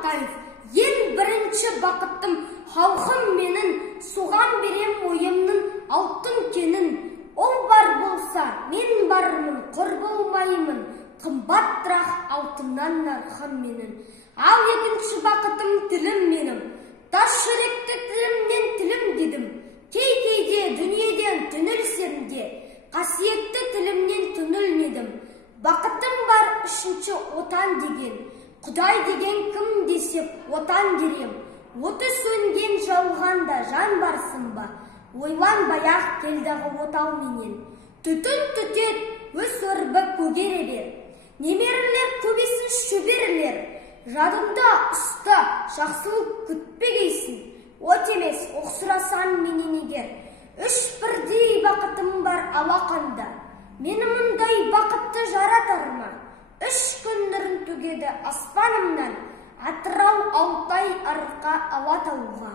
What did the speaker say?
Матаев. Ең бірінші бақыттым халқым менің, соған берем ойымның алтын кенін. Ол бар болса, мен бармын, құр болмаймын, қымбаттырақ алтыннан нарқам менің. Ал екінші бақытым тілім менің, тас жүректі тілімнен тілім дедім. Кей-кейде дүниеден түнілсем де, қасиетті тілімнен түнілмедім. Бақытым бар үшінші отан деген, Құдай деген кім десеп отан дерем. Оты сөнген жалғанда жан барсың ба, ойланбай-ақ келдағы отау менен. Түтін түтет, өз өрбі көгере бер, немерелер көбесін шөберелер. Жадында ұста, жақсылық күтпегейсін, от емес оқсырасан менен егер. Үш бірдей бақытым бар алақанда, мені мұндай бақытты жаратар ма? Үш күн нұрын төгеді аспанымнан, Атырау, Алтай, Арқа, Алатауға.